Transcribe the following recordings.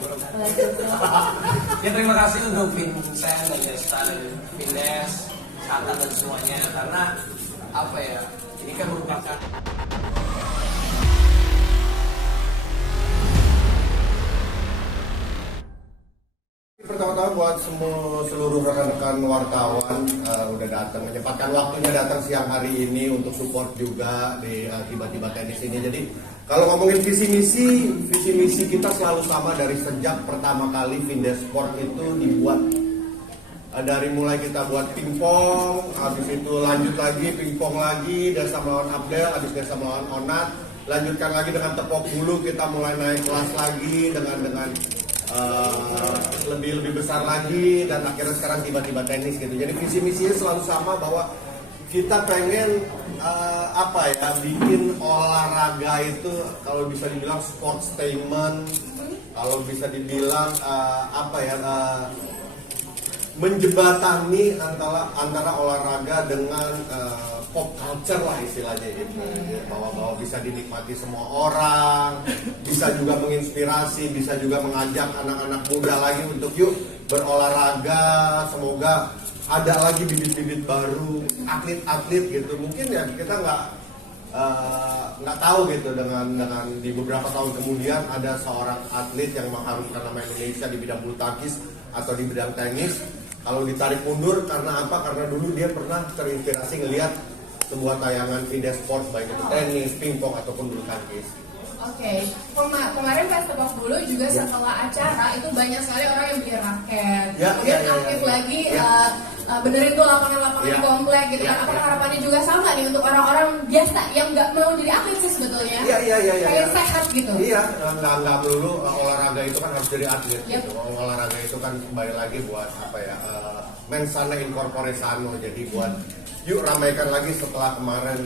bro. Ya terima kasih untuk Vincent dan Desta dan Vindes, Sata dan semuanya, karena apa ya, ini kan merupakan pertama-tama buat seluruh rekan-rekan wartawan udah datang, menyempatkan waktunya datang siang hari ini untuk support juga di tiba-tiba tenis ini. Jadi kalau ngomongin visi misi kita selalu sama dari sejak pertama kali Vindes Sport itu dibuat. Dari mulai kita buat pingpong, habis itu lanjut lagi pingpong lagi, Desa melawan Abdel, habis Desa melawan Onat, lanjutkan lagi dengan tepok bulu, kita mulai naik kelas lagi dengan lebih besar lagi, dan akhirnya sekarang tiba-tiba tenis gitu. Jadi visi misinya selalu sama, bahwa kita pengen bikin olahraga itu kalau bisa dibilang sportstainment, kalau bisa dibilang menjembatani antara olahraga dengan pop culture lah istilahnya gitu. Bahwa bisa dinikmati semua orang, bisa juga menginspirasi, bisa juga mengajak anak-anak muda lagi untuk yuk berolahraga. Semoga ada lagi bibit-bibit baru, atlet-atlet gitu. Mungkin ya kita nggak tahu gitu, dengan di beberapa tahun kemudian ada seorang atlet yang mengharumkan nama Indonesia di bidang bulu tangkis atau di bidang tenis. Kalau ditarik mundur karena apa? Karena dulu dia pernah terinspirasi ngelihat sebuah tayangan Vindes Sport, baik itu tenis, pingpong ataupun bulu tangkis. Oke. Kemarin pas tebak bulu juga setelah acara itu banyak sekali orang yang beli raket, kemudian aktif lagi benerin tuh lapangan-lapangan komplek gitu kan. Apakah harapannya juga sama nih untuk orang-orang biasa yang nggak mau jadi atlet sih sebetulnya? Kayak sehat gitu. Iya, nggak melulu olahraga itu kan harus jadi atlet gitu. Olahraga itu kan kembali lagi buat mens sana in corpore sano. Jadi buat yuk ramaikan lagi setelah kemarin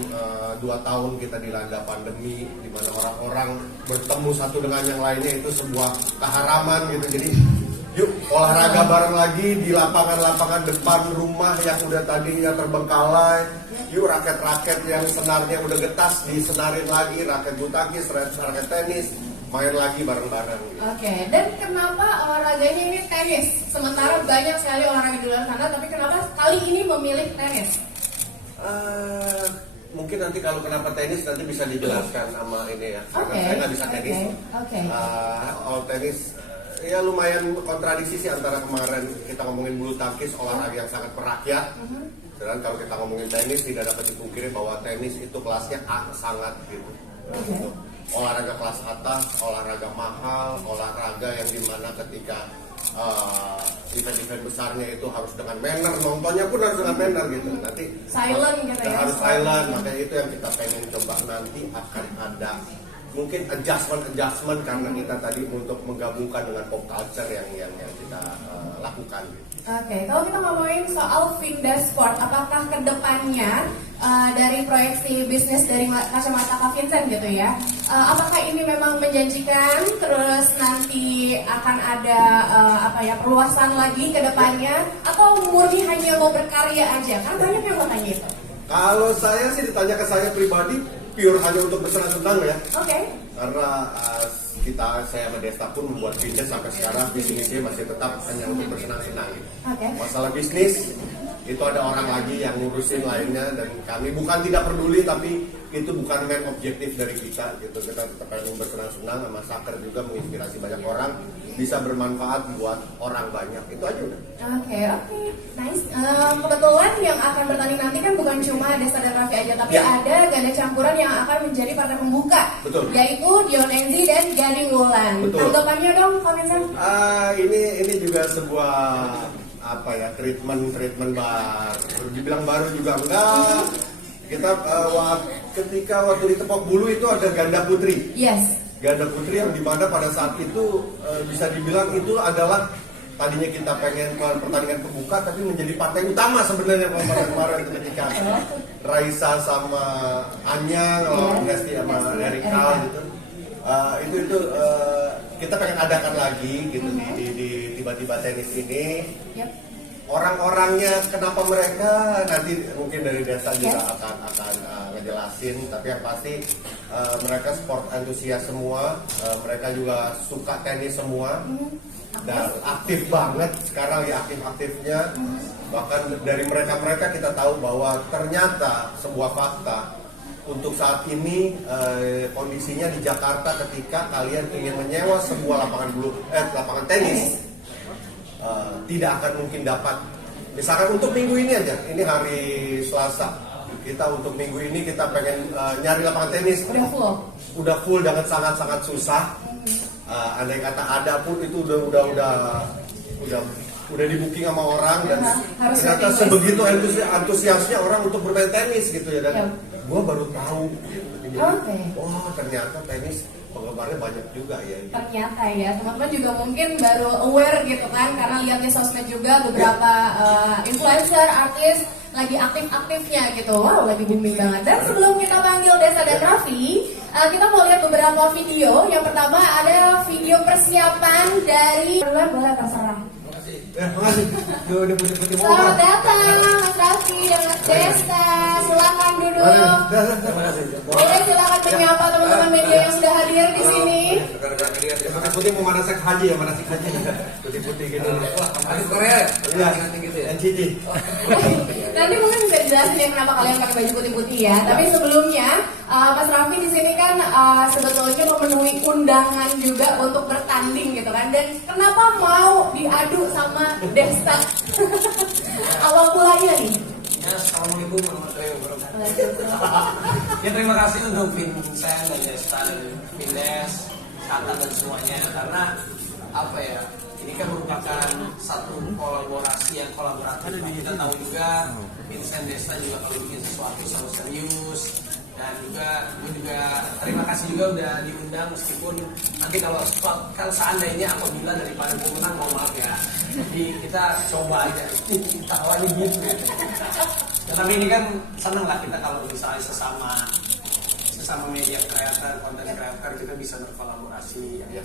2 tahun kita dilanda pandemi, di mana orang-orang bertemu satu dengan yang lainnya itu sebuah keharaman gitu. Jadi yuk olahraga bareng lagi di lapangan-lapangan depan rumah yang udah tadinya terbengkalai. Yuk raket-raket yang senarnya udah getas disenarin lagi, raket bulu tangkis, raket tenis, main lagi bareng-bareng gitu. Oke, dan kenapa olahraganya ini tenis? Sementara banyak sekali olahraga di luar sana, tapi kenapa kali ini memilih tenis? Mungkin nanti kalau kenapa tenis nanti bisa dijelaskan sama ini ya, karena saya nggak bisa tenis. Tenis ya lumayan kontradiksi sih antara kemarin kita ngomongin bulu tangkis, olahraga yang sangat merakyat. Dan kalau kita ngomongin tenis, tidak dapat dipungkiri bahwa tenis itu kelasnya sangat gitu. Olahraga kelas atas, olahraga mahal, olahraga yang dimana ketika event-event besarnya itu harus dengan manner, nontonnya pun harus dengan manner gitu. Nanti silent gitu ya. Harus silent, makanya itu yang kita pengen coba. Nanti akan ada mungkin adjustment karena kita tadi untuk menggabungkan dengan pop culture yang kita lakukan. Oke, kalau kita ngomongin soal Vindes Sport, apakah kedepannya dari proyeksi bisnis dari kacamata Kak Vincent gitu ya, apakah ini memang menjanjikan terus nanti akan ada perluasan lagi ke depannya, atau murni hanya mau berkarya aja? Kan banyak yang mau tanya itu. Kalau saya sih ditanya ke saya pribadi, pure hanya untuk bersenang-senang ya. Oke. Karena saya sama Desta pun membuat bisnis sampai sekarang, bisnisnya masih tetap hanya untuk bersenang-senang. Masalah bisnis itu ada orang lagi yang ngurusin lainnya, dan kami bukan tidak peduli, tapi itu bukan main objektif dari kita gitu. Kita tetap pengen bersenang-senang, sama Saker juga menginspirasi banyak orang, bisa bermanfaat buat orang banyak, itu aja udah. Oke, nice. Kebetulan yang akan bertanding nanti kan bukan cuma Desta dan Raffi aja, tapi ada ganda campuran yang akan menjadi partai pembuka. Betul. Yaitu Dion Enzi dan Gading Wulan. Tanggapannya dong, Kak Vincent? Ini juga sebuah treatment baru. Dibilang baru juga enggak. Kita ketika waktu di Tepok Bulu itu ada ganda putri. Yes. Ganda putri yang dimana pada saat itu bisa dibilang itu adalah tadinya kita pengen pertandingan pembuka, tapi menjadi partai utama sebenarnya kemarin ketika Raisa sama Anya lawan Hesti sama Erika gitu. Itu kita pengen adakan lagi gitu di tiba-tiba tenis ini. Orang-orangnya kenapa mereka nanti mungkin dari Desa juga akan ngejelasin, tapi yang pasti mereka sport antusias semua, mereka juga suka tenis semua. Dan aktif banget sekarang ya, aktif-aktifnya. Bahkan dari mereka kita tahu bahwa ternyata sebuah fakta untuk saat ini kondisinya di Jakarta ketika kalian ingin menyewa sebuah lapangan tenis, tidak akan mungkin dapat. Misalkan untuk minggu ini aja, ini hari Selasa, kita untuk minggu ini kita pengen nyari lapangan tenis, udah full dengan sangat-sangat susah. Andai kata ada pun itu udah di booking sama orang, dan ternyata sebegitu antusiasnya orang untuk bermain tenis gitu ya. Dan gue baru tahu, wah ternyata tenis penggemarnya banyak juga ya. Ternyata ya, teman-teman juga mungkin baru aware gitu kan, karena lihat di sosmed juga beberapa influencer, artis lagi aktif-aktifnya gitu. Wow, lagi booming banget. Dan sebelum kita panggil Desa dan Raffi, kita mau lihat beberapa video. Yang pertama ada video persiapan dari boleh terserah. Makasih. Udah putih-putih mau. Selamat datang Mas Raffi dan Mas Desta. Silakan duduk. Boleh silakan menyapa teman-teman media yang sudah hadir di sini. Pakai putih mau manasik haji ya, manasik haji. Putih-putih gitu. Wah, kemarin Korea ya? Iya, gitu ya? NCT. Nanti mungkin bisa dijelasin ya kenapa kalian pakai baju putih-putih ya. Tapi sebelumnya, Mas Raffi di sini kan sebetulnya memenuhi undangan juga untuk bertanding gitu kan. Dan kenapa mau diadu sama Desta? Awal mulanya nih. Ya, assalamualaikum warahmatullahi wabarakatuh. Ya, terima kasih untuk Vincent dan Desta dan Vindes, Kata dan semuanya, karena apa ya, ini kan merupakan satu kolaborasi yang kolaboratif. Kita tahu juga Vincent Desta juga kalau bikin sesuatu selalu serius, dan juga gue juga terima kasih juga udah diundang, meskipun nanti kalau seandainya apabila daripada gue menang, mau maaf ya, jadi kita coba aja kita awalnya gitu. Tapi ini kan seneng lah kita kalau misalnya sesama media creator, konten creator, kita bisa berkolaborasi ya.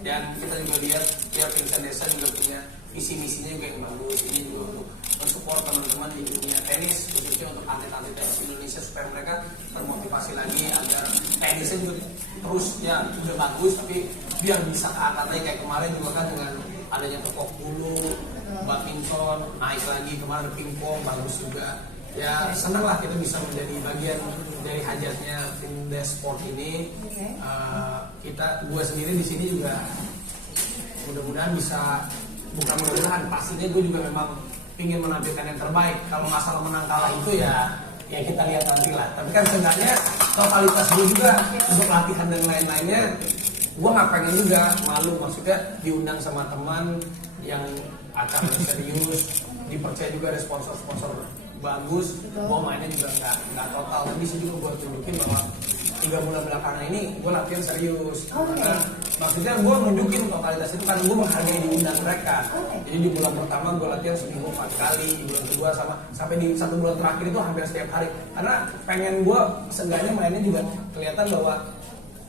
Dan kita juga lihat ya Vincent Desta juga punya visi-misinya juga yang bagus. Ini juga untuk mensupport teman-teman di dunia tenis, khususnya untuk atlet-atlet tenis Indonesia, supaya mereka termotivasi lagi agar tenisnya juga terus ya udah bagus, tapi biar bisa ke angkat lagi kayak kemarin juga kan, dengan adanya tepok bulu, badminton naik lagi, kemarin ada pingpong bagus juga. Ya senang lah kita bisa menjadi bagian dari hajatnya Vindes Sport ini. Gue sendiri di sini juga mudah-mudahan bisa, bukan mudah-mudahan, pastinya gue juga memang ingin menampilkan yang terbaik. Kalau masalah menang kalah itu ya kita lihat nanti lah. Tapi kan seenggaknya totalitas gue juga untuk latihan dan lain-lainnya, gue nggak pengen juga malu, maksudnya diundang sama teman yang acara serius, dipercaya juga ada sponsor-sponsor bagus, gue mainnya juga nggak total. Dan bisa juga gue tunjukin bahwa 3 bulan belakangan ini gue latihan serius. Karena maksudnya gue nunjukin totalitas itu kan, gue menghargai diundang mereka. Jadi di bulan pertama gue latihan seminggu 4 kali, di bulan kedua sampai di 1 bulan terakhir itu hampir setiap hari. Karena pengen gue seenggaknya mainnya juga kelihatan bahwa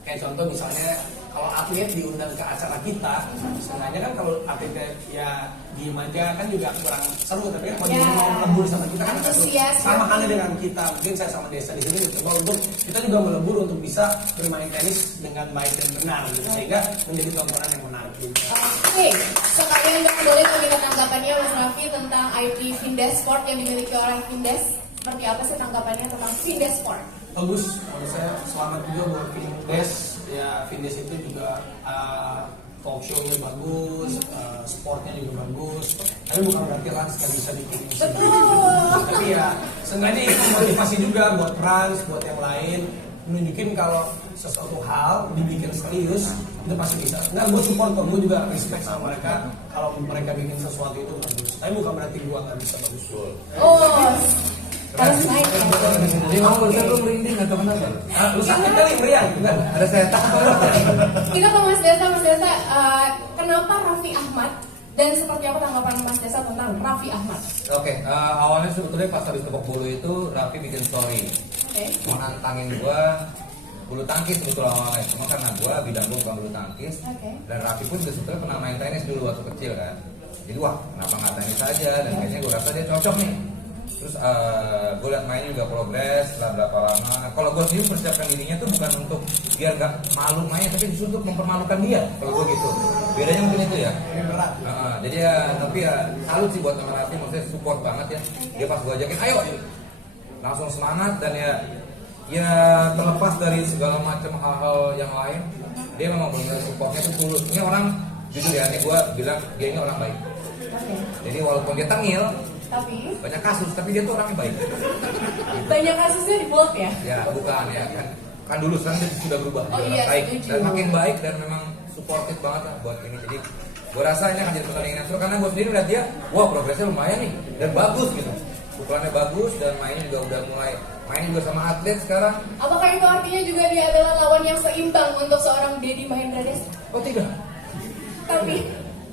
kayak contoh misalnya kalau atlet diundang ke acara kita, seenggaknya kan kalau atletnya ya diem aja kan juga kurang seru. Tapi kan kalau dia mau melebur sama kita kan sama halnya dengan kita. Mungkin saya sama Desa di sini coba untuk kita juga melebur untuk bisa bermain tenis dengan baik dan benar gitu, sehingga menjadi tontonan yang menarik juga. Oke, sekalian dong boleh meminta tanggapannya Mas Raffi tentang IP Vindes Sport yang dimiliki oleh Vindes. Seperti apa sih tanggapannya tentang Vindes Sport? Bagus, menurut saya selamat juga buat Vindes. Ya Vindes itu juga talk show-nya bagus, sportnya juga bagus. Tapi bukan berarti Rans gak bisa bikin ini sendiri. Tapi ya seenggaknya itu motivasi juga buat Rans, buat yang lain, menunjukin kalau sesuatu hal dibikin serius itu pasti bisa. Enggak, gue support kok, gue juga respect sama mereka kalau mereka bikin sesuatu itu bagus. Tapi bukan berarti gue gak bisa bagus. Harus main ya. Jadi ngomong saya belum merinding atau kenapa? Lu sakit kali meriang, enggak? Ada setan. Kita ke Mas Desa, kenapa Raffi Ahmad dan seperti apa tanggapan Mas Desa tentang Raffi Ahmad? Oke, awalnya sebetulnya pas habis tepok bulu itu Raffi bikin story. Mau nantangin gua bulu tangkis sebetulnya awalnya, cuma karena gua bidang gua bukan bulu tangkis. Dan Raffi pun sebetulnya pernah main tenis dulu waktu kecil kan. Jadi wah, kenapa nggak tenis aja, dan kayaknya gua rasa dia cocok nih. Terus gue liat mainnya juga progres setelah berapa lama. Kalau gue sendiri persiapkan dirinya tuh bukan untuk biar nggak malu mainnya, tapi justru untuk mempermalukan dia. Kalau gue gitu, bedanya mungkin itu ya. Jadi ya, tapi ya salut sih buat teman Raffi, maksudnya support banget ya. Dia pas gue ajakin, ayo, langsung semangat. Dan ya terlepas dari segala macam hal-hal yang lain, dia memang benar supportnya tuh tulus. Ini orang jujur ya, ini gue bilang dia ini orang baik. Jadi walaupun dia tengil, Tapi banyak kasus, tapi dia tuh orangnya baik. banyak kasusnya di bold ya. Ya bukan ya kan dulu sekarang dia sudah berubah Oh, jadi iya, orang baik setuju. dan makin baik dan memang supportive banget lah buat ini. Jadi gue rasa ini akan jadi pertandingan yang seru karena gue sendiri lihat dia, wah progresnya lumayan nih dan bagus gitu. Pukulannya bagus dan mainnya juga udah mulai main juga sama atlet sekarang. Apakah itu artinya juga dia adalah lawan yang seimbang untuk seorang Deddy Mahendra Desta? Oh tidak, Tapi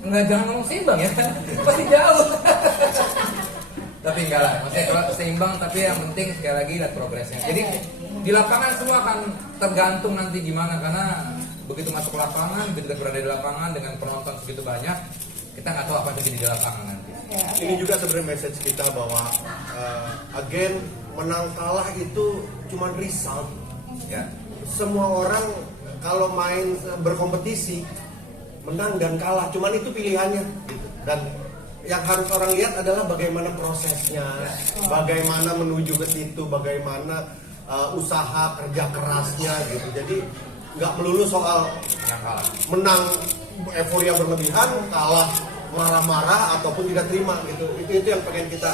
enggak, jangan ngomong seimbang ya, pasti jauh. Tapi enggak lah, maksudnya kalau seimbang tapi yang penting sekali lagi lihat progresnya. Jadi di lapangan semua akan tergantung nanti gimana, karena begitu masuk ke lapangan, begitu kita berada di lapangan dengan penonton segitu banyak, kita nggak tahu apa yang terjadi di lapangan nanti. Ini juga sebenarnya message kita bahwa again menang kalah itu cuma result. Ya. Semua orang kalau main berkompetisi menang dan kalah, cuman itu pilihannya gitu. Dan yang harus orang lihat adalah bagaimana prosesnya, bagaimana menuju ke situ, bagaimana usaha kerja kerasnya gitu. Jadi nggak melulu soal Yang kalah. menang euforia berlebihan, kalah marah-marah ataupun tidak terima gitu. Itu yang pengen kita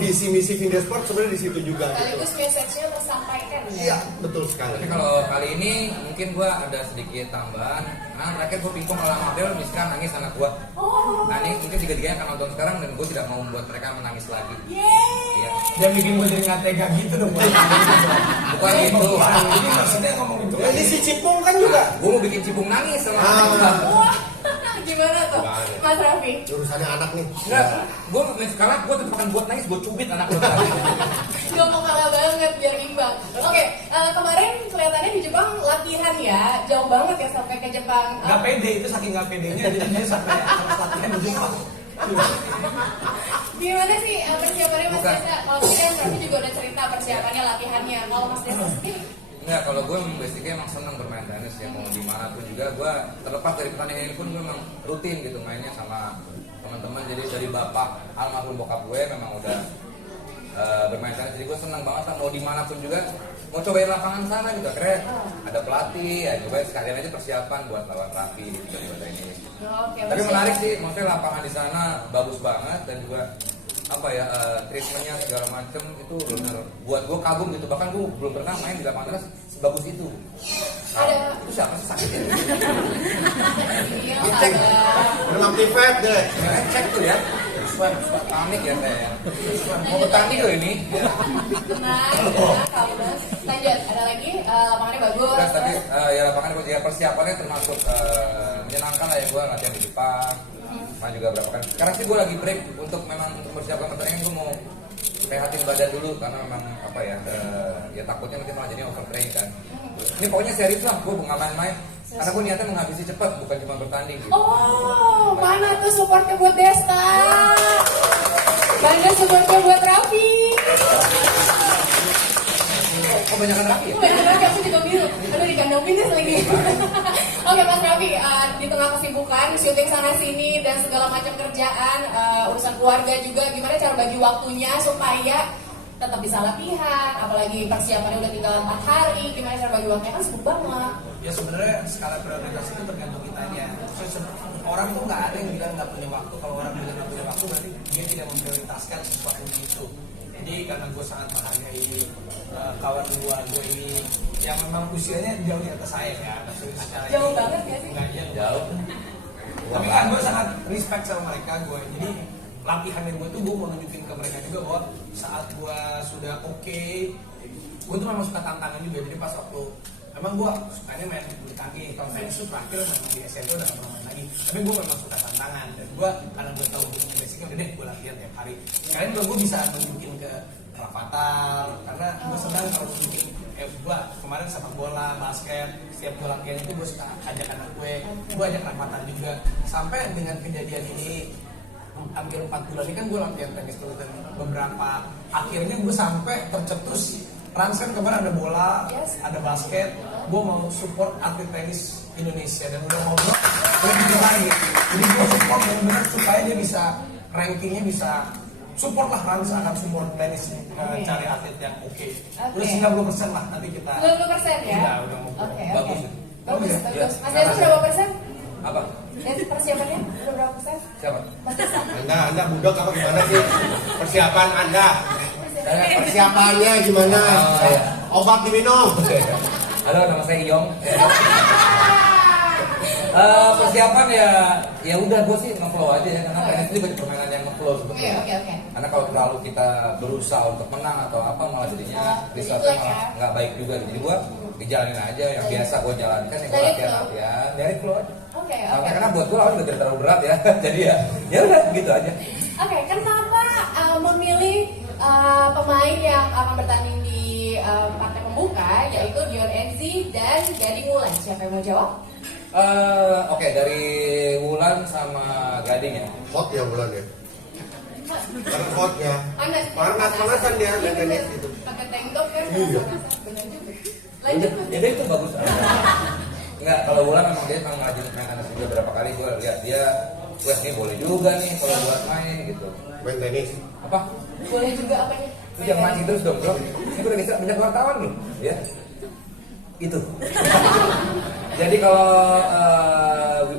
visi misi Findesport sebenarnya di situ juga. Gitu. sekaligus message-nya tersampaikan. Iya, betul Tapi sekali. kalau kali ini mungkin gua ada sedikit tambahan. Nah, terakhir gua pingpong lawan Abdel, Miska nangis anak gua. Oh, Nah ini mungkin tiga-tiganya akan nonton sekarang dan gue tidak mau membuat mereka menangis lagi. yeay. Iya. Dia bikin gue jadi nggak tega gitu dong. Bukan gitu. Ini maksudnya ngomong itu. Ini si Cipung kan juga. Gue mau bikin cipung nangis sama Ah. anak. Wah, gimana tuh, Nggak ada. Mas Raffi? Urusannya anak nih. Enggak, gue sekarang gue tetap akan buat nangis, gue cubit anak gue. Gak mau kalah banget biar imbang. Oke, kemarin kelihatannya di Jepang latihan ya, jauh banget ya sampai ke Jepang. Nggak pede itu saking nggak pedenya jadi dia sampai harus latihan di Jepang. Gimana sih persiapannya Mas Bukan. Desa? Kalau tadi kan Raffi juga udah cerita persiapannya latihannya. Kalau Mas Desa sendiri? Enggak, kalau gue basically emang seneng bermain tenis ya, mau dimanapun juga gue terlepas dari pertandingan ini pun gue memang rutin gitu mainnya sama teman-teman. Jadi dari bapak almarhum bokap gue memang udah bermain tenis, jadi gue seneng banget lah, mau dimanapun juga mau cobain lapangan sana gitu. Akhirnya ada pelatih ya, cobain sekalian aja persiapan buat lawan Raffi di Banda ini. Oke, Tapi Mas menarik Desa. sih, maksudnya lapangan di sana bagus banget dan juga apa ya treatmentnya segala macem itu benar buat gue kagum gitu. Bahkan gue belum pernah main di lapangan tenis sebagus itu. Ada- Itu siapa sih sakit ya? Iya, Dicek. ada. Minum aktifat deh. Cek tuh ya. Suka panik ya saya. Mau bertanding loh ini. Ya. Nah, kalau Mas. Lanjut, ada lagi lapangannya bagus. Terus tadi ya lapangan ya persiapannya termasuk menyenangkan lah ya, gue latihan di Jepang. Main juga berapa kan. Sekarang sih gue lagi break untuk memang untuk persiapan pertandingan. Gue mau rehatin badan dulu karena memang apa ya ya takutnya nanti malah jadi overtraining kan. Ini pokoknya serius lah, gue nggak main-main. Karena gue niatnya menghabisi cepat, bukan cuma bertanding gitu. Oh, mana tuh supportnya buat Desta? Mana supportnya buat Raffi? Oh banyakan Raffi ya? Banyak banget, aku juga bingung. Aduh, di kandang finish lagi. Oke, Mas Raffi, di tengah kesibukan, syuting sana sini dan segala macam kerjaan, urusan keluarga juga, gimana cara bagi waktunya supaya tetap bisa latihan, apalagi persiapannya udah tinggal 4 hari, gimana cara bagi waktunya kan sibuk banget. Ya sebenarnya skala prioritas itu tergantung kitanya. Orang tuh nggak ada yang bilang nggak punya waktu. Kalau orang bilang nggak punya waktu berarti dia tidak memprioritaskan sesuatu itu. Jadi karena gue sangat menghargai kawan gue ini yang memang usianya jauh di atas saya ya. Jauh banget ya sih? Nggak Jauh. Tapi kan gue sangat respect sama mereka gue. Jadi latihan gue tuh gue mau nunjukin ke mereka juga bahwa saat gue sudah oke, gue tuh memang suka tantangan juga. Jadi pas waktu emang gue sukanya main bulu tangkis, kalau tenis itu terakhir memang di SMP udah gak pernah main lagi. Tapi gue memang suka tantangan dan gue karena gue tahu basicnya udah deh gue latihan tiap hari. Sekarang juga gue bisa nunjukin ke Rafathar karena gue senang kalau nunjukin gue kemarin sepak bola, basket, setiap gue latihan itu gue suka ajak anak gue ajak Rafathar juga. Sampai dengan kejadian ini hampir 4 bulan ini kan gue latihan tenis dulu dan beberapa akhirnya gue sampai tercetus Rans kan kemarin ada bola, ada basket, gue mau support atlet tenis Indonesia dan udah ngobrol lebih lagi. Jadi gue support benar-benar supaya dia bisa rankingnya bisa support lah Rans akan support tenis cari atlet yang oke. Udah 90% lah nanti kita. 90% ya? Iya udah mau. Oke. Bagus. Bagus. Ya. Mas Desa berapa persen? Apa? Dari persiapannya udah berapa persen? Siapa? Mas Desa. Anda budak apa gimana sih? Persiapan Anda? Persiapannya gimana? Oh, iya. Obat diminum. Halo, nama saya Iyong. Persiapan ya udah gue sih nge-flow aja ya karena tenis ini bukan permainan yang nge-flow sebetulnya. Oke. Karena kalau terlalu kita berusaha untuk menang atau apa malah jadinya resultnya malah nggak baik juga. Jadi gue dijalanin aja yang biasa gue jalankan yang gue latihan dari flow aja. Oke. Karena buat gue lawan udah terlalu berat ya. Jadi ya udah gitu aja. Oke, kenapa memilih pemain yang akan bertanding di partai pembuka yaitu Dion Enzi dan Gading Wulan? Siapa yang mau jawab? Oke, dari Wulan sama Gading ya. Hot ya bulan ya. Hot ya. Panasan dia dan tenis itu. Pakai tank top kan? Iya. Benar juga. Lanjut. Ya itu bagus. Enggak, kalau Wulan memang dia memang ngajin main tenis juga berapa kali gue lihat dia. Wah ini boleh juga nih kalau buat main gitu. Main tenis. Apa? Boleh juga apanya? Lu jangan mancing terus dong bro. Ini udah bisa banyak wartawan loh, ya. Itu. Jadi kalau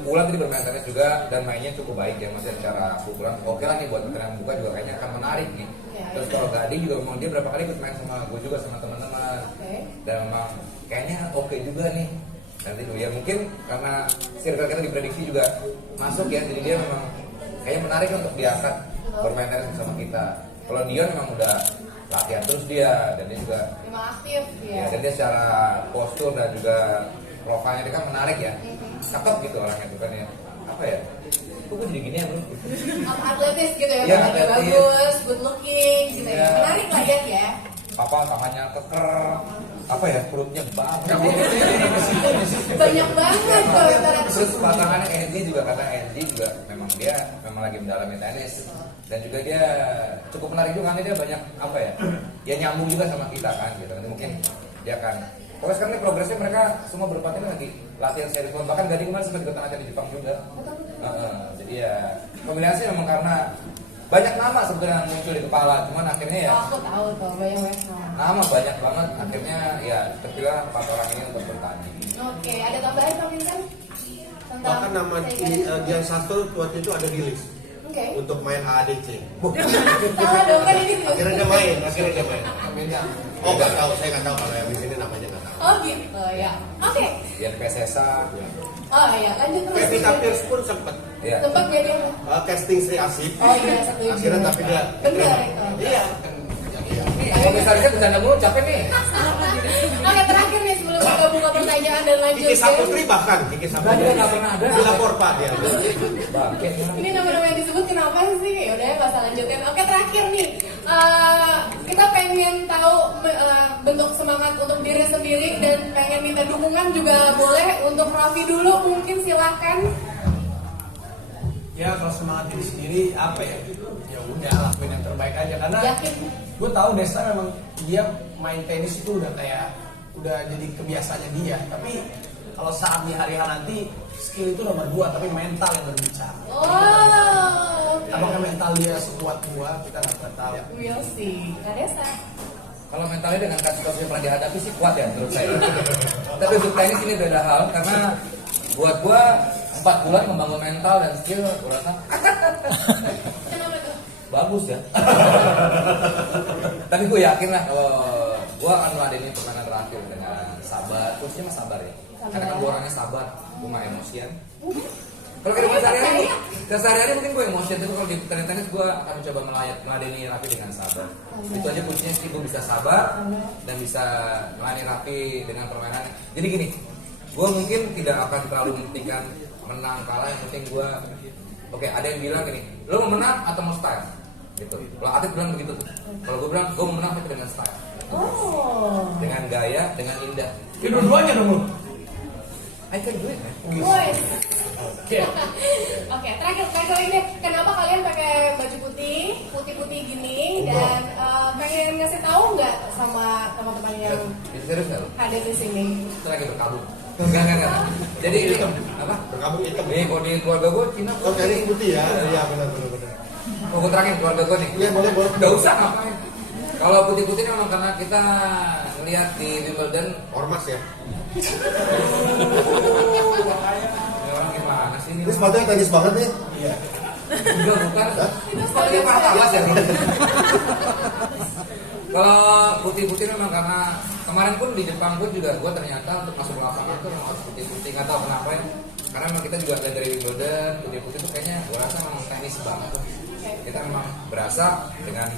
Wulan tadi bermain tenis juga dan mainnya cukup baik ya, maksudnya secara pukulan oke lah nih buat pertandingan buka juga kayaknya akan menarik nih. Terus kalau Gading juga memang dia berapa kali ikut main sama gue juga sama teman-teman. Dan memang kayaknya oke juga nih. Nanti ya mungkin karena circle kita diprediksi juga masuk ya, jadi dia memang kayaknya menarik untuk diangkat bermain tenis bersama kita. Kalau Dion memang udah latihan terus dia dan dia juga Memang aktif ya, dan dia secara postur dan juga profilnya dia kan menarik ya, cakep gitu orangnya tuh kan ya, apa ya? Kok gue jadi gini ya bro? Atletis gitu ya, Iya, badannya atletis. bagus, good looking gitu ya. Iya. Menarik lah ya. Apa tangannya keker, apa ya perutnya banget. Banyak banget kalau antara Terus pasangannya Enzi juga kata Enzi juga memang dia memang lagi mendalami tenis dan juga dia cukup menarik juga karena dia banyak apa ya, dia nyambung juga sama kita kan gitu. Nanti mungkin dia akan pokoknya sekarang ini progresnya mereka semua berempat ini lagi latihan serius bahkan Gading kemarin sempat ikutan acara di Jepang juga. Jadi ya kombinasi memang karena banyak nama sebetulnya yang muncul di kepala, cuman akhirnya ya aku tahu tuh banyak nama banyak banget akhirnya ya terpilih 4 orang ini untuk bertanding. Oke, ada tambahan Bang Vincent? Bahkan nama Dian Sastro waktu itu ada di list untuk main AADC. Salah dong kan ini. Akhirnya dia main. Beda. Oh nggak tahu, saya nggak tahu kalau yang di sini namanya nggak tahu. Oh gitu ya. Oke. Dian Pesesa, Oh iya, lanjut terus. Pevita Pierce pun sempat ya. Tempat jadi. casting Sri Asih. Oh iya, setuju. Akhirnya tapi dia Benar itu. Iya. Kalau misalnya bercanda mulu capek nih. Oke, terakhir nih sebelum kita buka pertanyaan dan lanjut. Kiki Saputri bahkan Kiki Dia Saputri nggak pernah ada. di lapor Pak dia. Bangke. Ini nama-nama yang disebut kenapa sih? Yaudah ya, nggak usah lanjutin. Oke, terakhir nih, kita pengen tahu bentuk semangat untuk diri sendiri dan pengen minta dukungan juga boleh. Untuk Raffi dulu, mungkin silahkan. Ya kalau semangat diri sendiri apa ya? Ya udah lakuin yang terbaik aja karena Yakin. gue tahu Desta memang dia main tenis itu udah kayak udah jadi kebiasaannya dia. Tapi kalau saat di hari nanti skill itu nomor 2 tapi mental yang berbicara. Oh, Apakah mental dia sekuat gua kita nggak pernah tahu. we'll see. Kak Desa. Kalau mentalnya dengan kasus-kasus yang pernah dihadapi sih kuat ya menurut saya. Tapi untuk tenis ini beda hal karena buat gua 4 bulan membangun mental dan skill gua rasa Kenapa tuh? bagus ya. Tapi gue yakin lah kalau gue akan meladeni permainan terakhir dengan sabar, khususnya mas sabar ya. Karena kan gue orangnya sabar, gue nggak emosian. Kalau kehidupan sehari-hari mungkin gue emosian, tapi kalau di tenis gue akan mencoba meladeni Raffi dengan sabar. Itu aja kuncinya sih, gue bisa sabar dan bisa meladeni Raffi dengan permainannya. Jadi gini, gue mungkin tidak akan terlalu mementingkan menang kalah, yang penting gue oke, ada yang bilang gini, lo mau menang atau mau style? Gitu. Kalau atlet bilang begitu tuh. Kalau gue bilang, gue mau menang tapi dengan style. Oh. Dengan gaya, dengan indah. Ya dua-duanya dong lu. I can do it, man. Woi. Oke, terakhir lagi deh, kenapa kalian pakai baju putih gini dan pengen ngasih tahu nggak sama teman-teman yang Itu serius nggak lo? hadir di sini? Itu lagi berkabung. Enggak. Jadi ini apa? Berkabung hitam. Nih kalau di keluarga gue Cina. Oh, ini putih ya? Iya, benar. Mau gue terangin keluarga gue nih. Iya, boleh. Gak usah ngapain. Kalau putih-putih ini memang karena kita ngeliat di Wimbledon. Ormas ya? Orang gimana sih ini? Ini sepatunya tenis banget nih. Iya. Enggak, bukan. Sepatunya Partalas ya. Kalau putih-putih memang karena kemarin pun di Jepang pun juga gue ternyata untuk masuk lapangan tuh memang harus putih-putih. Nggak tahu kenapa ya. Karena memang kita juga dari Wimbledon, putih-putih tuh kayaknya gue rasa memang tenis banget. Kita memang berasa dengan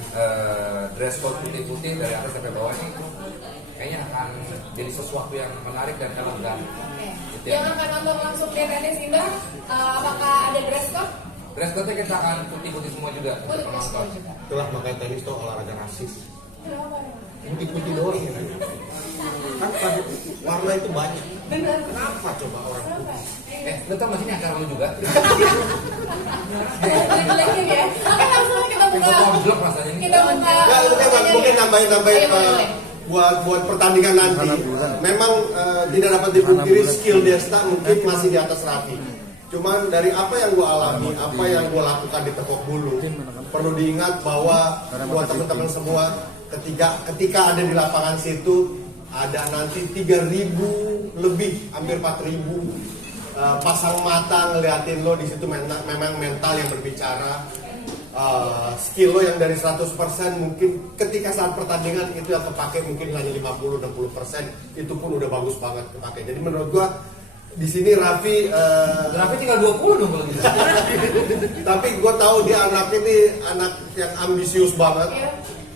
dress code putih-putih dari atas sampai bawah ini kayaknya akan jadi sesuatu yang menarik dan elegan. Gitu ya. Yang akan nonton langsung di tenis Indah, apakah ada dress code? Dress code-nya kita akan putih-putih semua juga untuk penonton. Itulah makanya tenis tuh olahraga rasis. Kenapa? Putih-putih doang ya. Kan warna itu banyak. Benar. Kenapa coba orang putih? Lu tau gak sih ini acara lu juga? Jelek-jelekin ya. Oke, langsung kita buka. Goblok rasanya ini. Kita buka. Ya, mungkin nambahin Boleh. buat pertandingan nanti. Memang tidak dapat dipungkiri skill Desta mungkin masih di atas Raffi. Cuman dari apa yang gue alami, apa yang gue lakukan di Tepok Bulu, perlu diingat bahwa buat teman-teman semua, ketika ada di lapangan situ ada nanti 3.000 lebih, hampir 4.000 pasang mata ngeliatin lo di situ. Memang mental yang berbicara. Skill lo yang dari 100% mungkin ketika saat pertandingan itu yang kepake mungkin hanya 50-60%, itu pun udah bagus banget kepake. Jadi menurut gua di sini Raffi tinggal 20 dong kalau gitu. tapi gua tahu dia anak yang ambisius banget.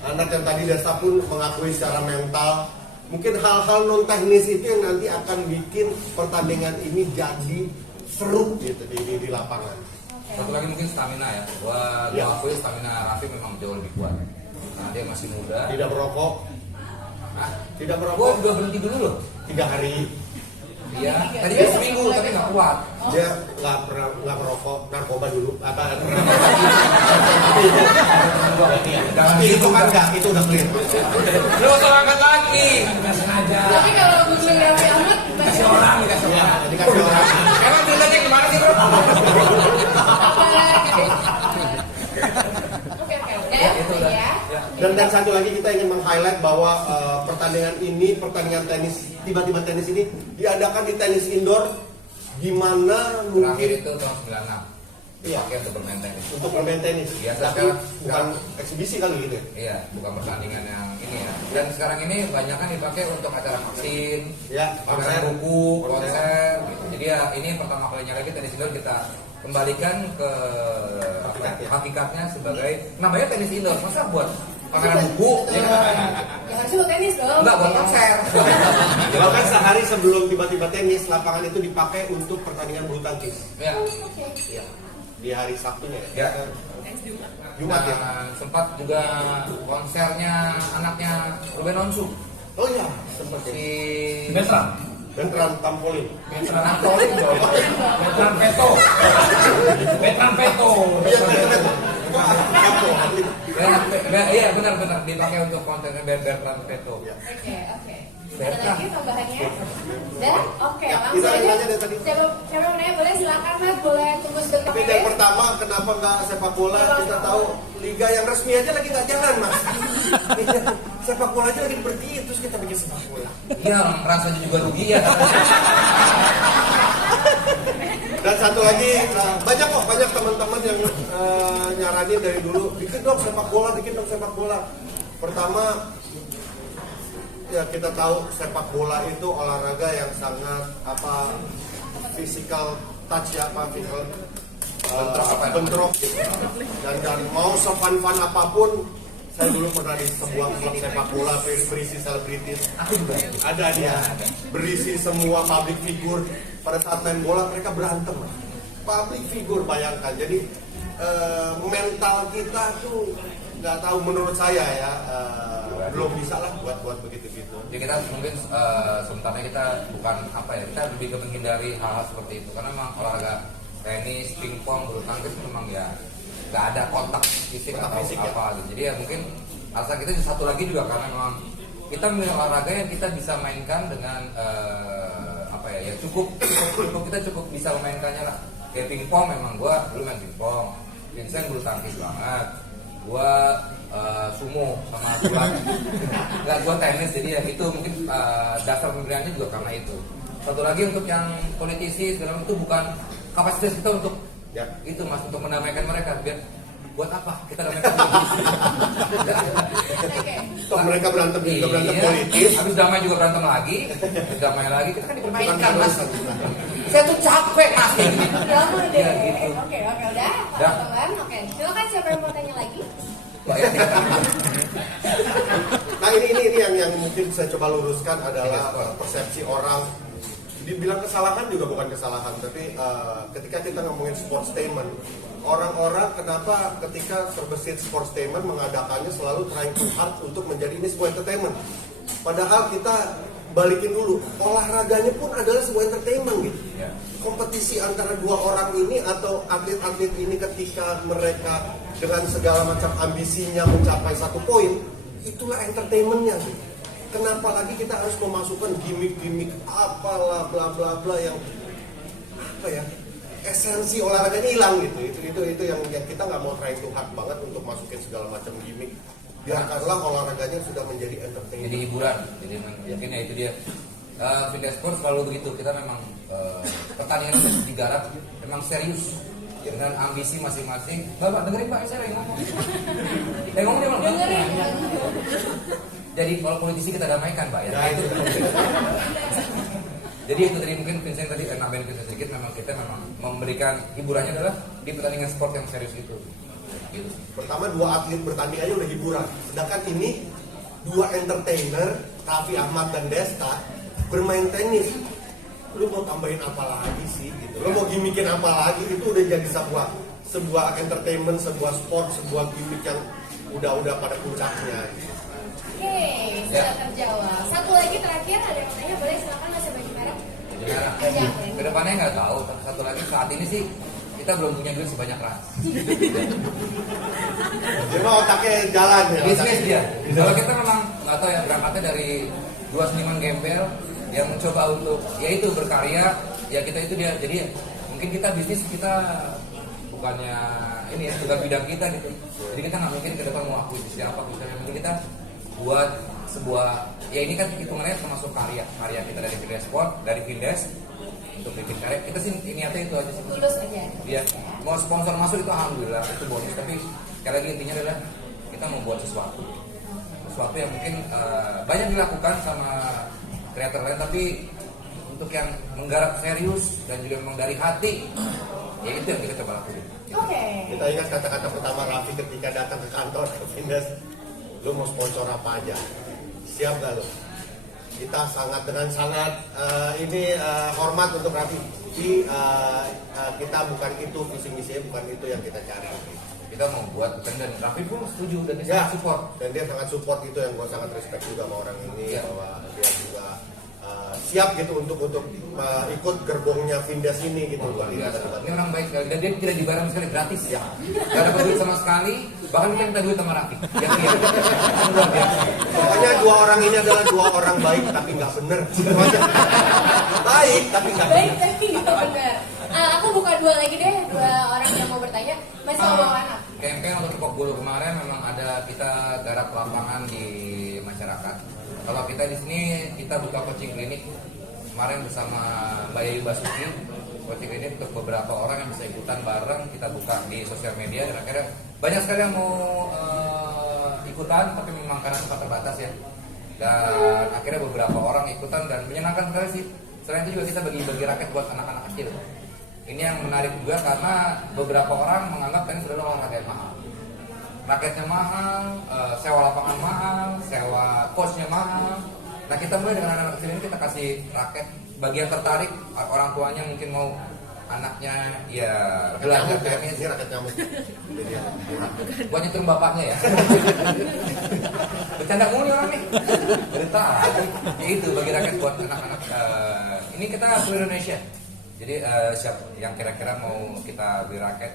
Anak yang tadi Desta pun mengakui secara mental. Mungkin hal-hal non teknis itu yang nanti akan bikin pertandingan ini jadi seru gitu di lapangan. Satu lagi mungkin stamina ya. Gua akui stamina Raffi memang jauh lebih kuat. Nah, dia masih muda. Tidak merokok. Hah? Tidak Gua merokok. juga berhenti dulu loh. 3 hari. Iya. Tadi dia seminggu tapi nggak kuat. Dia nggak merokok, narkoba dulu. Jangan Tapi gitu itu kan nggak, itu udah clear. Lu usah angkat lagi. Nggak sengaja. Tapi kalau googling Raffi Ahmad, Kasih orang, dikasih Ya, orang. dikasih orang. Emang ceritanya gimana sih, Bro? Oke, udah ya. Dan satu lagi kita ingin meng-highlight bahwa pertandingan tenis, tiba-tiba tenis ini diadakan di tenis indoor, gimana Terakhir mungkin itu tahun 96. Iya. Pakai untuk bermain tenis. untuk bermain tenis. Biasa Tapi sekarang. bukan eksibisi kali gitu ya. Iya, bukan pertandingan yang ini ya. Dan sekarang ini banyak kan dipakai untuk acara vaksin, Ya, pameran buku, konser. Gitu. Jadi ya ini pertama kalinya lagi tenis indoor kita kembalikan ke hakikatnya sebagai namanya tenis indoor. Masa buat pameran buku? Ya, Jangan sebut tenis dong. enggak buat konser. Bahkan sehari sebelum tiba-tiba tenis, lapangan itu dipakai untuk pertandingan bulu tangkis. Ya. Iya. Di hari Sabtunya Ya. Jumat ya. Dan sempat juga konsernya anaknya Ruben Onsu. Oh iya, sempat ya. Si Betram. Bentram Tampolin. Betram Napolin dong. Betram Peto. Betram Peto. Iya, betul. Iya benar dipakai untuk kontennya Bertrand Peto. Iya. Oke. Ada lagi tambahannya? Dah? Oke, Ya, langsung kita aja. aja dari tadi. Siapa yang mau nanya boleh silakan Mas, boleh tunggu sebentar. Tapi yang pertama, kenapa nggak sepak bola? Kita tahu liga yang resmi aja lagi nggak jalan, Mas. Sepak bola aja lagi berhenti, terus kita bikin sepak bola. Iya, rasanya juga rugi ya. Dan satu lagi, banyak teman-teman yang nyaranin dari dulu, bikin dong sepak bola. Pertama, ya kita tahu sepak bola itu olahraga yang sangat physical touch ya, physical bentrok. Dan mau sefun-fun apapun, saya dulu pernah di sebuah klub sepak bola berisi selebritis. Ada dia, berisi semua public figure. Pada saat main bola mereka berantem. Public figure, bayangkan. Jadi mental kita tuh nggak tahu, menurut saya ya belum bisa lah buat begitu-gitu. Jadi kita mungkin sebenarnya kita bukan kita lebih ke menghindari hal-hal seperti itu karena memang olahraga tenis, pingpong, bulu tangkis memang ya nggak ada kontak fisik Kontak atau fisik, apa gitu. Jadi ya mungkin alasan kita satu lagi juga karena memang kita memilih olahraga yang kita bisa mainkan dengan apa ya cukup kita cukup bisa memainkannya lah. Kayak pingpong memang gua dulu main pingpong, Vincent bulu tangkis banget, gua sumo sama gulat. Nggak, gua tenis, jadi ya itu mungkin dasar pemilihannya juga karena itu. Satu lagi untuk yang politisi segala macam itu bukan kapasitas kita untuk itu mas, untuk mendamaikan mereka. Biar buat apa kita damaikan politisi? Toh mereka berantem Iya, politis. habis damai juga berantem lagi, habis damai lagi kita kan dipermainkan mas. Saya tuh capek mas. Drama deh. Ya, gitu. Oke, udah. Udah. Teman-teman, oke. Silakan siapa yang mau tanya lagi? Nah ini yang mungkin saya coba luruskan adalah persepsi orang. Dibilang kesalahan juga bukan kesalahan, tapi ketika kita ngomongin sportainment, orang-orang kenapa ketika terbesit sportainment mengadakannya selalu trying too hard untuk menjadi ini sebuah entertainment. Padahal kita balikin dulu, olahraganya pun adalah sebuah entertainment gitu. Kompetisi antara dua orang ini atau atlet-atlet ini ketika mereka dengan segala macam ambisinya mencapai satu poin, itulah entertainmentnya gitu. Kenapa lagi kita harus memasukkan gimmick-gimmick apalah bla bla bla yang apa ya, esensi olahraganya hilang gitu. Itu yang kita nggak mau try too hard banget untuk masukin segala macam gimmick. Biarkanlah olahraganya sudah menjadi entertainment. Jadi hiburan, jadi mungkin ya itu dia. Vindes Sport selalu begitu, kita memang pertandingan itu digarap memang serius dengan ambisi masing-masing. Bapak dengerin Pak, saya lagi ngomong. Ngomong dia malah. Dengerin. Jadi kalau politisi kita damaikan Pak ya. Itu. Jadi itu tadi mungkin Vincent tadi nambahin Vincent sedikit, memang kita memang memberikan hiburannya adalah di pertandingan sport yang serius itu. Gitu. Pertama dua atlet bertanding aja udah hiburan. Sedangkan ini dua entertainer, Raffi Ahmad dan Desta bermain tenis. Lu mau tambahin apa lagi sih gitu? Lu mau gimmickin apa lagi? Itu udah jadi sebuah entertainment, sebuah sport, sebuah gimmick yang udah pada puncaknya. Oke, sudah terjawab. Satu lagi terakhir, ada yang mau tanya, boleh silakan masih bagi merah. Kedepannya nggak tahu. Satu lagi saat ini sih kita belum punya duit sebanyak Ras. Dia mah otaknya jalan ya. Bisnis dia. Kalau kita memang nggak tahu ya, berangkatnya dari dua seniman gembel yang mencoba untuk yaitu berkarya, ya kita itu dia. Jadi mungkin kita bisnis kita bukannya ini ya, bukan bidang kita gitu. Jadi kita nggak mungkin ke depan mau akuisisi apa misalnya. Mungkin kita buat sebuah, ya ini kan hitungannya termasuk karya kita dari Vindes Sport, dari Vindes untuk bikin karya. Kita sih niatnya itu aja sih. Tulus aja. Iya, mau sponsor masuk itu alhamdulillah, itu bonus. Tapi sekali lagi intinya adalah kita mau buat sesuatu yang mungkin banyak dilakukan sama kreator lain, tapi untuk yang menggarap serius dan juga memang dari hati, ya itu yang kita coba lakukan. Oke. Kita ingat kata-kata pertama Raffi ketika datang ke kantor ke Vindes, lu mau sponsor apa aja? Siap gak lu? Kita dengan sangat hormat untuk Raffi. Jadi kita bukan itu visi misinya, bukan itu yang kita cari. Kita mau buat dan Raffi pun setuju dan dia sangat support. Dan dia sangat support, itu yang gue sangat respect juga sama orang ini, Ya. bahwa dia juga siap gitu untuk ikut gerbongnya Vindes ini gitu. Ini orang baik sekali dan dia tidak dibayar sama sekali, gratis ya. Gak dapat duit sama sekali, bahkan kita minta duit sama Raffi. Yang dia luar biasa. Pokoknya dua orang ini adalah dua orang baik tapi nggak bener. Baik tapi nggak Baik, bener. tapi nggak benar. Aku buka dua lagi deh, dua orang yang mau bertanya. Masih mau bawa anak. Campaign untuk Kipok Bulu kemarin memang ada kita garap lapangan di masyarakat. Kalau kita di sini kita buka coaching klinik kemarin bersama Mbak Yayu Basuki, coaching klinik untuk beberapa orang yang bisa ikutan bareng, kita buka di sosial media dan akhirnya banyak sekali yang mau ikutan, tapi memang karena tempat terbatas ya. Dan akhirnya beberapa orang ikutan dan menyenangkan sekali sih. Selain itu juga kita bagi-bagi raket buat anak-anak kecil. Ini yang menarik juga karena beberapa orang menganggap tenis adalah olahraga yang mahal. Raketnya mahal, sewa lapangan mahal, sewa coachnya mahal. Nah kita mulai dengan anak-anak kecil ini kita kasih raket. Bagi yang tertarik, orang tuanya mungkin mau anaknya ya belajar tenis. Ini raket nyamuk. Buat nyetir bapaknya ya. Bercanda mulu orang nih. Cerita. Ya itu bagi raket buat anak-anak. Ini kita seluruh Indonesia. Jadi siapa yang kira-kira mau kita beli raket,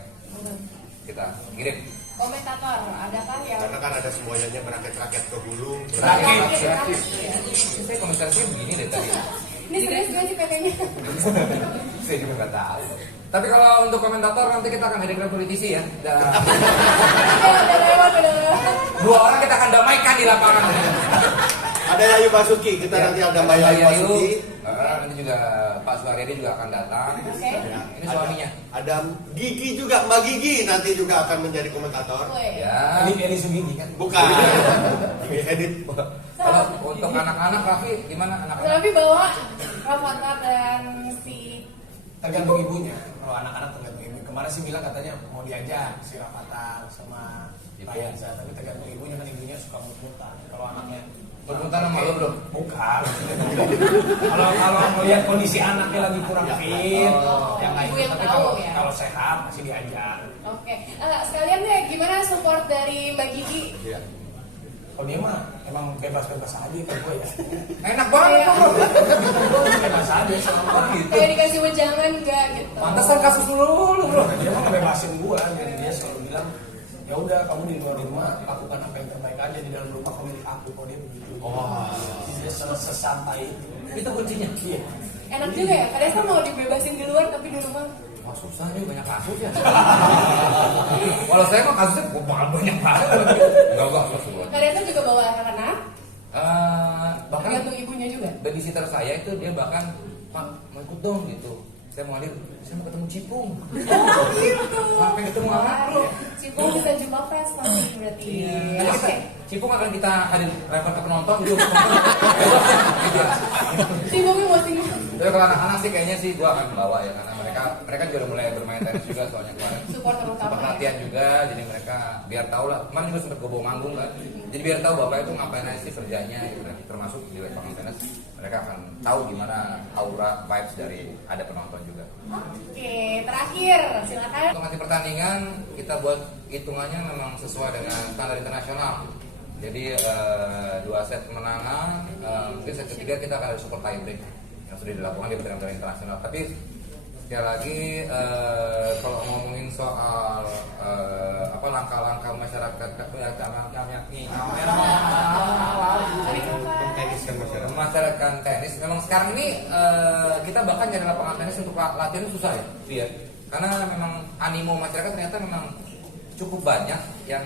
kita kirim. Komentator, adakah yang Karena kan ada semuanya meraket-raket ke hulu. Gratis. Saya komentarnya begini deh tadi. ini serius gak sih PT-nya? Saya juga nggak tahu. Tapi kalau untuk komentator nanti kita akan hadirkan politisi ya. Udah lewat. Dua orang kita akan damaikan di lapangan. Ada Yayu Basuki, kita nanti ada Mbak Yayu Basuki. Nanti juga Pak Suharyadi juga akan datang. Oke. Ini suaminya. Ada Gigi juga, Mbak Gigi nanti juga akan menjadi komentator. Ya. Ini Sugigi kan? Bukan. Gigi edit. Kalau untuk anak-anak Raffi gimana anak-anak? Tapi bawa Rafathar dan si Tergantung ibunya. Kalau anak-anak tergantung ibu. Kemarin sih bilang katanya mau diajak si Rafathar sama Tayanza, tapi tergantung ibunya kan ibunya suka mut-mutan. Kalau anaknya Mut-mutan sama lo bro? bukan. Kalau melihat kondisi anaknya lagi kurang fit, yang lain. Ibu yang Tapi tahu, kalau ya? kalau sehat masih diajak. Oke, sekalian deh gimana support dari Mbak Gigi? Iya. Kalau dia mah emang bebas-bebas aja ke gue ya. Enak banget bro. Bebas aja sama Oh gitu. Kayak dikasih wejangan enggak gitu? Pantesan kasus dulu bro. dia mah ngebebasin gue, jadi dia selalu bilang ya udah kamu di luar rumah lakukan apa yang terbaik aja, di dalam rumah kamu milik aku. Kalau dia begitu. Dia sesantai itu. Itu kuncinya. Iya. Enak juga ya, kadang kan mau dibebasin di luar tapi di rumah. Wah susah nih banyak kasus ya. Kalau saya mah kasusnya banyak banget. Enggak susah. Kalian tuh juga bawa anak-anak, Bahkan tergantung ibunya juga. babysitter saya itu dia bahkan Pak mau ikut dong gitu. Saya mau hadir, saya mau ketemu Cipung. Oh gitu. Pengen ketemu anak bro. Cipung bisa jumpa fans pasti berarti. Nanti Oke. kita, Cipung akan kita hadir refer ke penonton gitu. Cipungnya mau tinggal. Tapi kalau anak-anak sih kayaknya sih gua akan bawa ya karena mereka juga udah mulai bermain tenis juga soalnya kemarin. Supporter utama. Sempat latihan juga, jadi mereka biar tahu lah. Kemarin juga sempat gue bawa manggung kan. Jadi biar tahu bapak itu ngapain aja sih kerjanya, gitu kan. Termasuk di lapangan tenis, mereka akan tahu gimana aura vibes dari ada penonton juga. Oke, terakhir silakan. Untuk nanti pertandingan kita buat hitungannya memang sesuai dengan standar internasional. Jadi 2 set kemenangan, mungkin set ketiga kita akan ada support tie break yang sudah dilakukan di pertandingan internasional. Tapi sekali lagi kalau ngomongin soal langkah-langkah masyarakat masyarakat tenis memang sekarang ini kita bahkan nyari lapangan tenis untuk latihan susah ya Fia. Karena memang animo masyarakat ternyata memang cukup banyak yang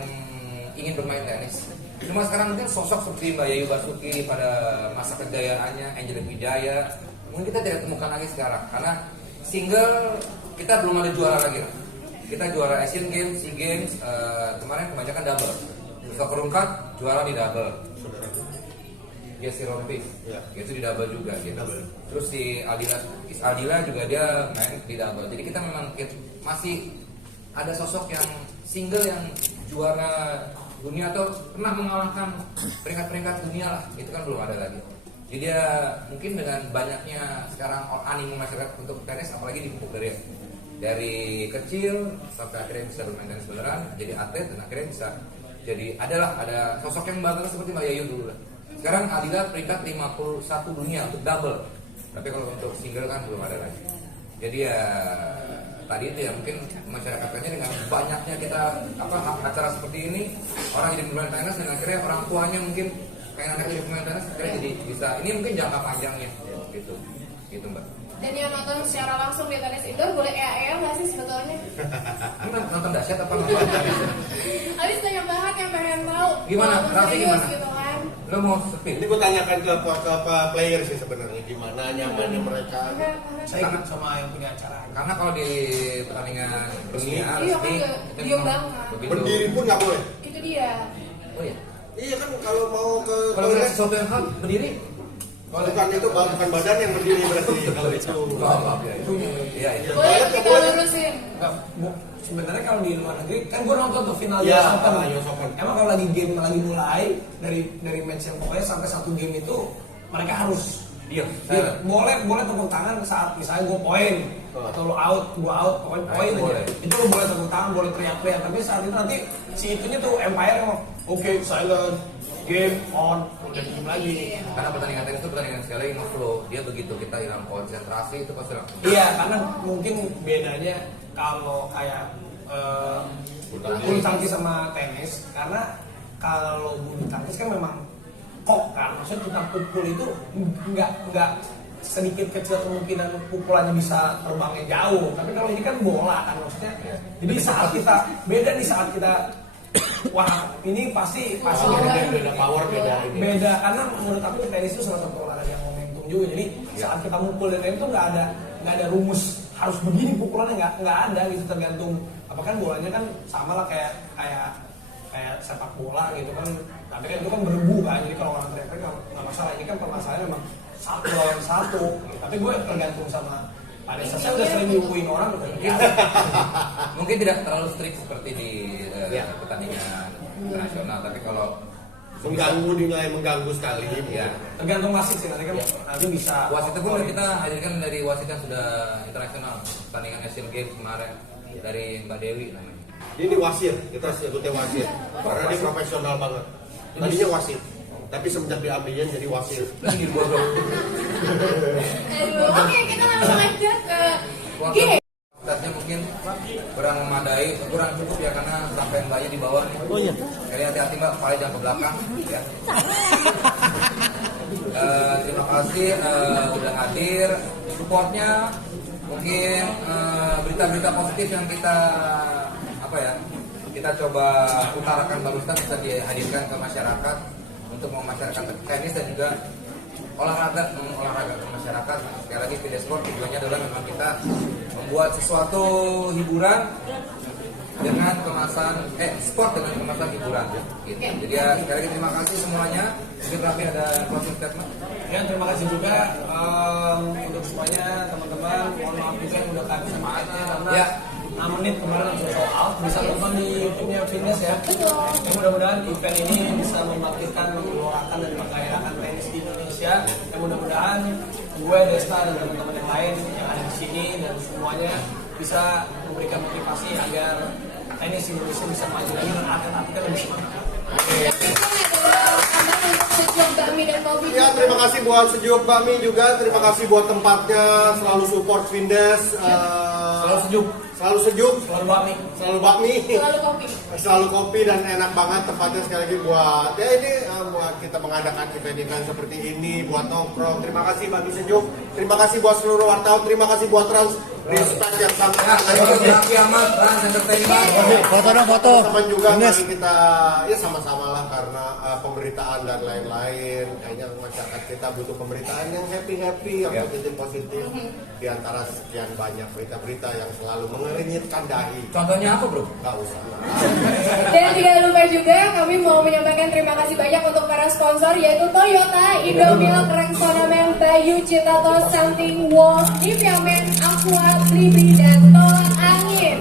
ingin bermain tenis. Cuma sekarang mungkin sosok seperti Mbak Yayu Basuki pada masa kejayaannya, Angelique Wijaya mungkin kita tidak temukan lagi sekarang karena single kita belum ada juara lagi. Kita juara Asian Games, SEA Games, kemarin kebanyakan double. Soccer Rungkat juara di double. Jesse Rompis, itu di double juga gitu. Terus si Aldila juga dia main di double. Jadi kita memang masih ada sosok yang single yang juara dunia atau pernah mengalahkan peringkat-peringkat dunia lah. Itu kan belum ada lagi. Jadi ya mungkin dengan banyaknya sekarang animo masyarakat untuk tenis, apalagi dipupuk dari kecil sampai akhirnya bisa bermain tenis beneran, jadi atlet dan akhirnya bisa jadi ada sosok yang bangga seperti Mbak Yayu dulu lah. Sekarang Aldila peringkat 51 dunia untuk double, tapi kalau untuk single kan belum ada lagi. Jadi ya tadi itu ya mungkin masyarakatnya dengan banyaknya kita acara seperti ini orang jadi bermain tenis dan akhirnya orang tuanya mungkin kayak anak jadi pemain tenis akhirnya jadi bisa ini mungkin jangka panjangnya gitu Mbak. Dan yang nonton secara langsung di tenis indoor boleh EA nggak sih sebetulnya? Ini nonton dahsyat apa nonton tenis? Habis banyak banget yang pengen tahu. Gimana? Walaupun Raffi serius gimana? gitu kan. Lo mau sepi? Ini gue tanyakan ke player sih sebenarnya gimana nyamannya mereka. Saya ikut sama yang punya acara. Karena kalau di pertandingan dunia Iya, resmi kan itu diem memang banget. begitu. Berdiri pun nggak boleh. Itu dia. Oh iya. Iya kan kalau mau ke Kalau melihat sesuatu yang hal berdiri. bukan itu bukan badan yang berdiri berarti kalau itu. Maaf ya itu. Iya itu. Boleh kita lurusin. Enggak, sebenarnya kalau di luar negeri kan gue nonton tuh final Iya, US Open. US Open. Emang kalau lagi game lagi mulai dari match yang pokoknya sampai satu game itu mereka harus Iya. boleh tepuk tangan saat misalnya gue poin atau lo out, gue out, poin itu boleh. aja. Itu lo boleh tepuk tangan, boleh teriak-teriak. Tapi saat itu nanti si itunya tuh umpire ngomong, oke silent, game on udah diem lagi. Karena pertandingan tenis itu pertandingan sekali lagi nge-flow. Dia begitu kita hilang konsentrasi itu pasti langsung. Iya, karena mungkin bedanya kalau kayak bulu tangkis sama tenis, karena kalau bulu tangkis kan memang kok kan, maksudnya kita pukul itu nggak sedikit kecil kemungkinan pukulannya bisa terbangnya jauh. Tapi kalau ini kan bola kan maksudnya. Jadi saat kita beda nih saat kita wah ini pasti beda power, beda ini. beda karena menurut aku tenis itu salah satu olahraga yang momentum juga. Jadi saat kita mukul dan itu nggak ada rumus harus begini pukulannya, nggak ada gitu, tergantung apa kan bolanya kan sama lah kayak sepak bola gitu kan, tapi kan itu kan berbu kan, jadi kalau orang teriak nggak masalah. Ini kan permasalahannya memang satu lawan satu gitu. Tapi gue tergantung sama pada saya udah sering diukuin orang Mungkin tidak terlalu strict seperti di pertandingan internasional, tapi kalau mengganggu sekali ya tergantung wasit sih, nanti kan nanti bisa wasit itu pun kita hadirkan dari wasit yang sudah internasional, pertandingan Asian Games kemarin dari Mbak Dewi namanya. ini wasir, kita sebutnya wasir karena dia profesional banget. Tadinya wasit, tapi semenjak diambilnya jadi wasir. Lagi di bawah Aduh, oke, kita langsung aja ke G. Kualitasnya mungkin kurang memadai, kurang cukup ya karena sampai mbaknya di bawah nih. Oh iya. Jadi hati-hati mbak, kepala jangan ke belakang. Ya. Terima kasih udah hadir, supportnya. Mungkin berita-berita positif yang kita kita coba utarakan barusan bisa dihadirkan ke masyarakat untuk memasyarakat tenis dan juga olahraga ke masyarakat. Sekali lagi Fides Sport tujuannya adalah memang kita membuat sesuatu hiburan dengan kemasan sport dengan kemasan hiburan gitu. Jadi ya sekali lagi terima kasih semuanya. Mungkin Raffi ada closing statement. Ya, terima kasih juga untuk semuanya teman-teman. Mohon maaf juga yang udah kasih semangatnya karena Ya. 6 menit kemarin langsung sold out. Bisa nonton di YouTube-nya Fitness ya. Ya, mudah-mudahan event ini bisa membangkitkan, menggelorakan dan menggairahkan tenis di Indonesia. Ya, mudah-mudahan gue, Desta dan teman-teman yang lain yang ada di sini dan semuanya bisa memberikan motivasi agar tenis Indonesia bisa maju lagi dan atlet-atletnya lebih semangat. Sejuk bakmi dan kopi. Ya, terima kasih buat Sejuk Bakmi juga, terima kasih buat tempatnya, selalu support Findes. Selalu sejuk, Selalu sejuk, selalu bakmi. selalu bakmi, Selalu kopi. selalu kopi dan enak banget tempatnya. Sekali lagi buat ya ini buat kita mengadakan event-event seperti ini, buat nongkrong. Terima kasih bagi Sejuk, terima kasih buat seluruh wartawan, terima kasih buat Trans Respect yang sangat Raffi Ahmad, Trans Entertainment. Foto dong, foto. teman juga Ines. mari kita ya sama-sama lah karena pemberitaan dan lain-lain. Kayaknya masyarakat kita butuh pemberitaan yang happy, yang positif di antara sekian banyak berita-berita yang selalu mengeringitkan dahi. Contohnya apa bro? Gak usah. Dan tidak lupa juga kami mau menyampaikan terima kasih banyak untuk para sponsor yaitu Toyota, Indomilk, Rexona Men, Bayu, Citato, Something Wolf, Nivea Men, Aqua, Blibli, dan Tolak Angin.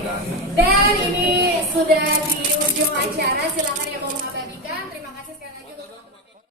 Dan ini sudah di ujung acara, silakan yang mau